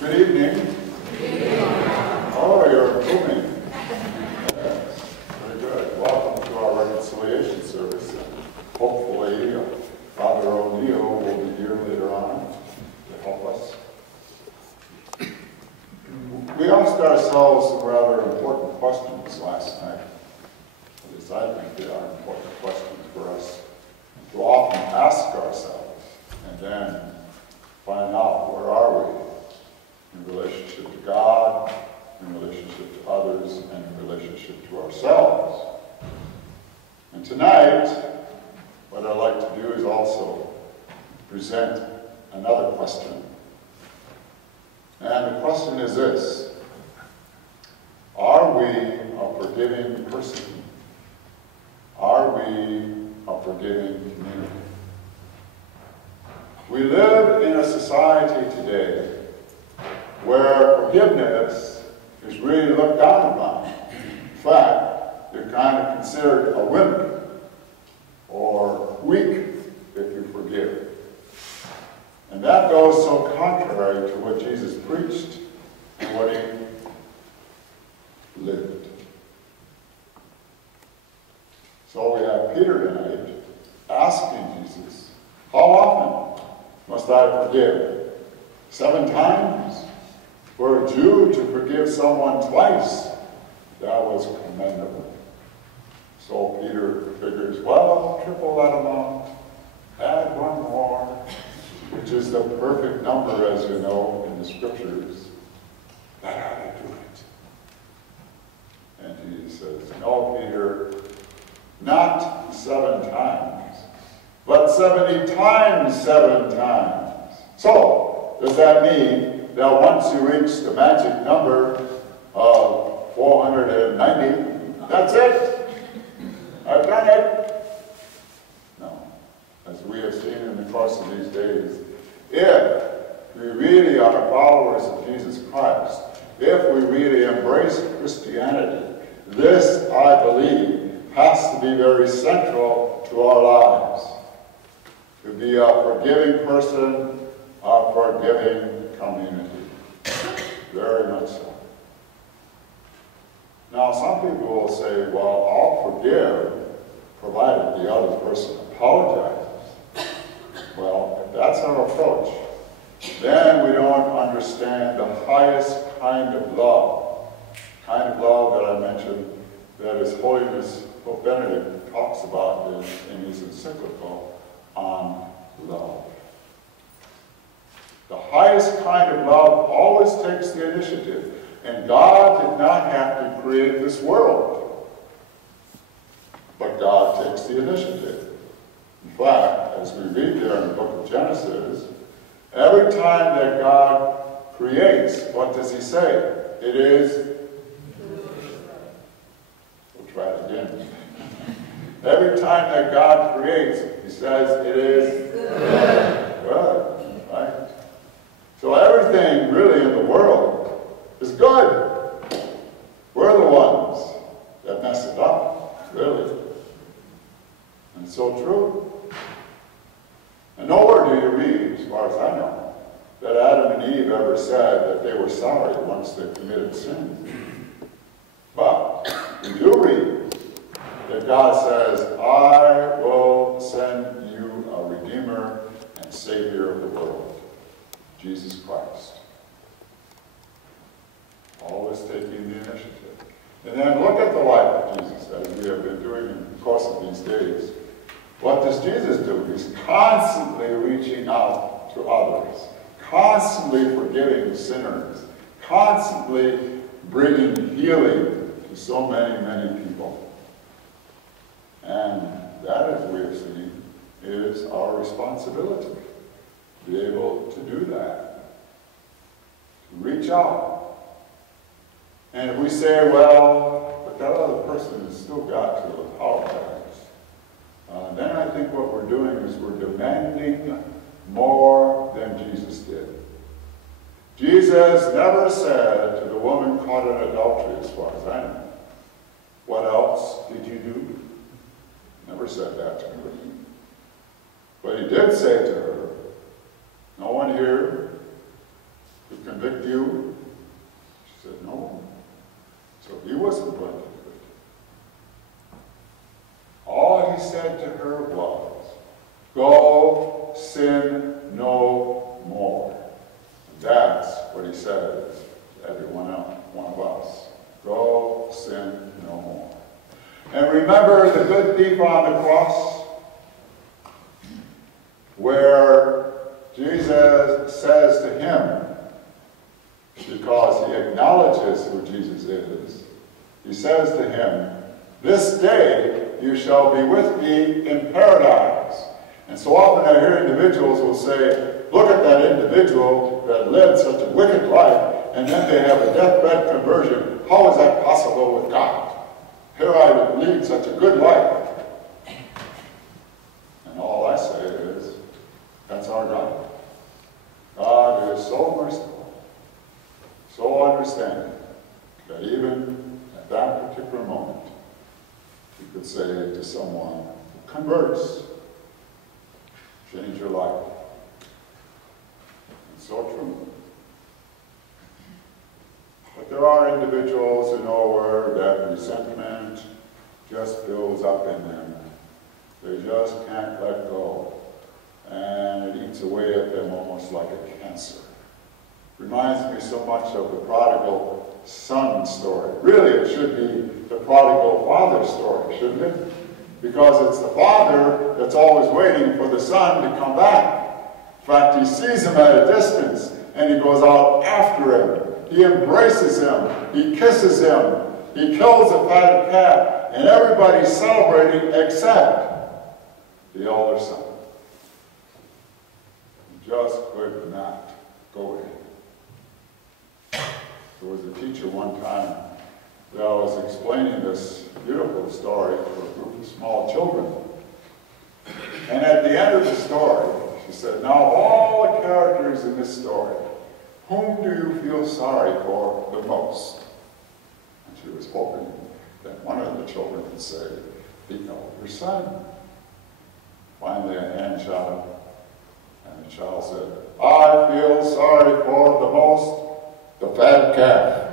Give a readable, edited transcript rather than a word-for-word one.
Good evening. Oh, you're improving. Yes, very good. Welcome to our reconciliation service. Hopefully, Father O'Neill will be here later on to help us. We asked ourselves some rather important questions last night. At least I think they are important questions for us to often ask ourselves and then find out where are we in relationship to God, in relationship to others, and in relationship to ourselves. And tonight, what I'd like to do is also present another question. And the question is this: are we a forgiving person? Are we a forgiving community? We live in a society today where forgiveness is really looked down upon. In fact, you're kind of considered a wimp or weak if you forgive. And that goes so contrary to what Jesus preached and what he lived. So we have Peter tonight asking Jesus, how often must I forgive? 7 times? For a Jew to forgive someone twice, that was commendable. So Peter figures, well, triple that amount, add one more, which is the perfect number, as you know, in the scriptures. That ought to do it. And he says, no, Peter, not 7 times, but 70 times 7 times. So, does that mean that once you reach the magic number of 490, that's it? I've done it? No. As we have seen in the course of these days, if we really are followers of Jesus Christ, if we really embrace Christianity, this, I believe, has to be very central to our lives. To be a forgiving person, a forgiving community. Very much so. Now, some people will say, well, I'll forgive, provided the other person apologizes. Well, if that's our approach, then we don't understand the highest kind of love that I mentioned, that His Holiness Pope Benedict talks about in his encyclical on love. The highest kind of love always takes the initiative. And God did not have to create this world. But God takes the initiative. In fact, as we read there in the book of Genesis, every time that God creates, what does he say? It is... We'll try it again. Every time that God creates, he says it is good. Good, right? So everything really in the world is good. We're the ones that mess it up, really. And so true. And nowhere do you read, as far as I know, that Adam and Eve ever said that they were sorry once they committed sin. But we do read that God says, I will send you a Redeemer and Savior of the world, Jesus Christ. Always taking the initiative. And then look at the life of Jesus, as we have been doing in the course of these days. What does Jesus do? He's constantly reaching out to others, constantly forgiving sinners, constantly bringing healing to so many, many people. And that, as we have seen, is our responsibility, to be able to do that, to reach out. And if we say, well, but that other person has still got to apologize, then I think what we're doing is we're demanding more than Jesus did. Jesus never said to the woman caught in adultery, as far as I know, what else did you do? Never said that to her. But he did say to her, no one here to convict you remember the good thief on the cross? Where Jesus says to him, because he acknowledges who Jesus is, he says to him, "This day you shall be with me in paradise." And so often I hear individuals will say, look at that individual that led such a wicked life, and then they have a deathbed conversion. How is that possible with God? Here I lead such a good life. And all I say is, that's our God. God is so merciful, so understanding, that even at that particular moment, he could say to someone, converts, change your life. It's so true. But there are individuals who know where that resentment just builds up in them. They just can't let go. And it eats away at them almost like a cancer. Reminds me so much of the prodigal son story. Really, it should be the prodigal father story, shouldn't it? Because it's the father that's always waiting for the son to come back. In fact, he sees him at a distance, and he goes out after him. He embraces him. He kisses him. He kills a fatted calf, and everybody's celebrating except the elder son. He just could not go in. There was a teacher one time that I was explaining this beautiful story to a group of small children. And at the end of the story, she said, now all the characters in this story, whom do you feel sorry for the most? And she was hoping that one of the children would say, the elder son. Finally a hand shot up, and the child said, I feel sorry for the most, the fat calf.